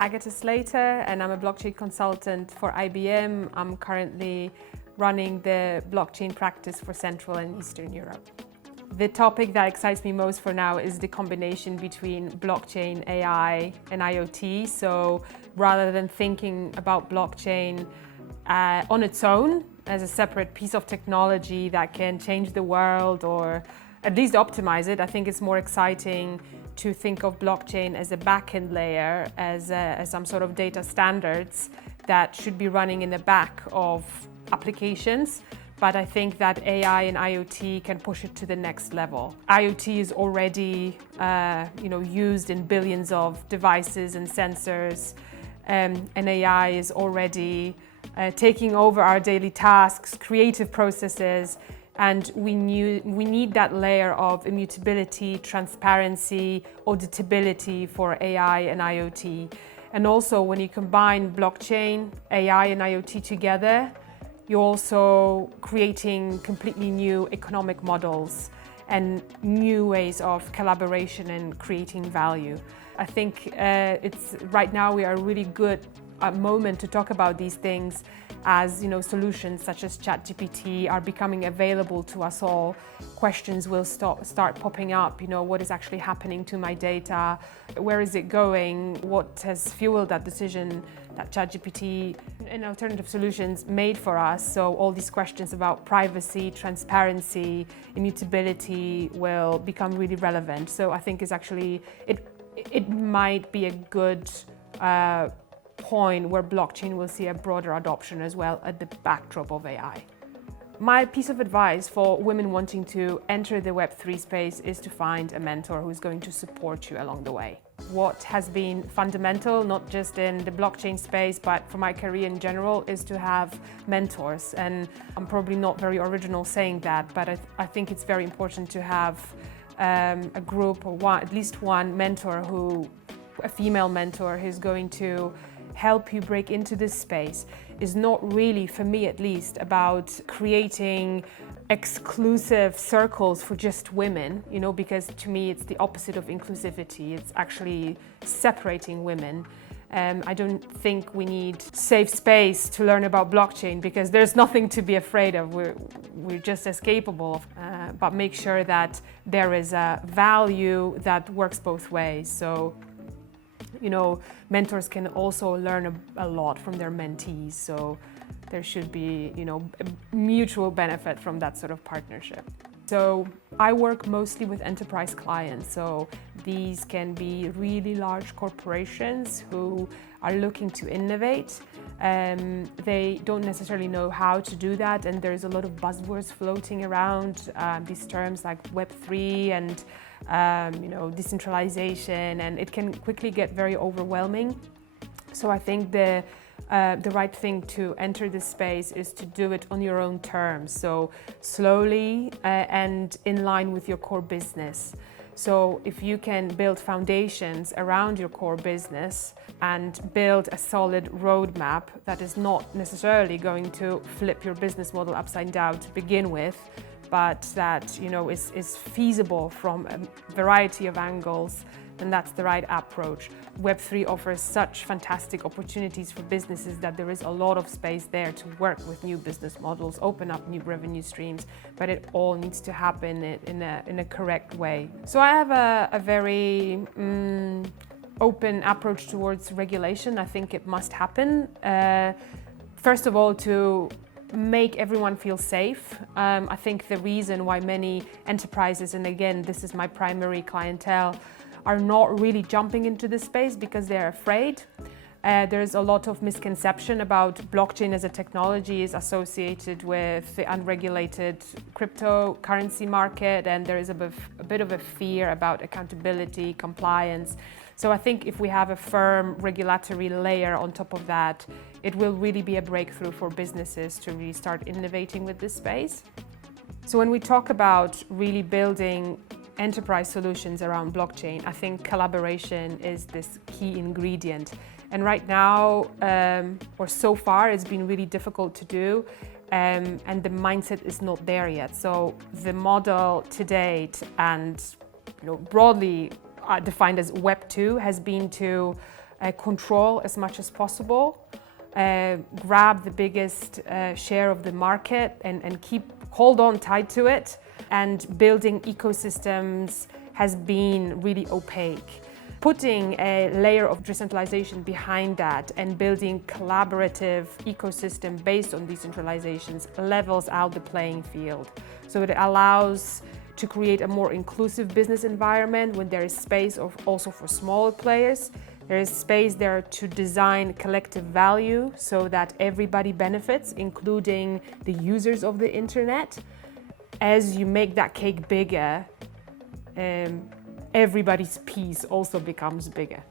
Agata Slater, and I'm a blockchain consultant for IBM. I'm currently running the blockchain practice for Central and Eastern Europe. The topic that excites me most for now is the combination between blockchain, AI, and IoT. So rather than thinking about blockchain on its own as a separate piece of technology that can change the world or at least optimize it, I think it's more exciting to think of blockchain as a backend layer, as some sort of data standards that should be running in the back of applications. But I think that AI and IoT can push it to the next level. IoT is already used in billions of devices and sensors, and AI is already taking over our daily tasks, creative processes, and we need that layer of immutability, transparency, auditability for AI and IoT. And also when you combine blockchain, AI and IoT together, you're also creating completely new economic models and new ways of collaboration and creating value. I think right now we are a really good moment to talk about these things, as solutions such as ChatGPT are becoming available to us all. Questions will start popping up. What is actually happening to my data? Where is it going? What has fueled that decision that ChatGPT and alternative solutions made for us? So all these questions about privacy, transparency, immutability will become really relevant. So I think it might be a good point where blockchain will see a broader adoption as well at the backdrop of AI. My piece of advice for women wanting to enter the Web3 space is to find a mentor who's going to support you along the way. What has been fundamental, not just in the blockchain space, but for my career in general, is to have mentors. And I'm probably not very original saying that, but I think it's very important to have a group or at least one mentor, a female mentor, who's going to help you break into this space. Is not really, for me at least, about creating exclusive circles for just women, because to me it's the opposite of inclusivity. It's actually separating women. I don't think we need safe space to learn about blockchain, because there's nothing to be afraid of. We're just as capable, but make sure that there is a value that works both ways. So mentors can also learn a lot from their mentees. So there should be, a mutual benefit from that sort of partnership. So I work mostly with enterprise clients. So these can be really large corporations who are looking to innovate. They don't necessarily know how to do that, and there's a lot of buzzwords floating around, these terms like Web3 and decentralization, and it can quickly get very overwhelming. So I think the right thing to enter this space is to do it on your own terms, so slowly and in line with your core business. So if you can build foundations around your core business and build a solid roadmap that is not necessarily going to flip your business model upside down to begin with, but that is feasible from a variety of angles, then that's the right approach. Web3 offers such fantastic opportunities for businesses that there is a lot of space there to work with new business models, open up new revenue streams, but it all needs to happen in a correct way. So I have a very open approach towards regulation. I think it must happen. First of all, to make everyone feel safe. I think the reason why many enterprises, and again, this is my primary clientele, are not really jumping into this space because they're afraid. There's a lot of misconception about blockchain as a technology is associated with the unregulated cryptocurrency market, and there is a bit of a fear about accountability, compliance. So I think if we have a firm regulatory layer on top of that, it will really be a breakthrough for businesses to really start innovating with this space. So when we talk about really building enterprise solutions around blockchain, I think collaboration is this key ingredient. And right now, or so far, it's been really difficult to do, and the mindset is not there yet. So the model to date, and broadly defined as Web 2, has been to control as much as possible, grab the biggest share of the market and hold on tight to it. And building ecosystems has been really opaque. Putting a layer of decentralization behind that and building collaborative ecosystem based on decentralizations levels out the playing field. So it allows to create a more inclusive business environment when there is space also for smaller players. There is space there to design collective value so that everybody benefits, including the users of the internet. As you make that cake bigger, everybody's piece also becomes bigger.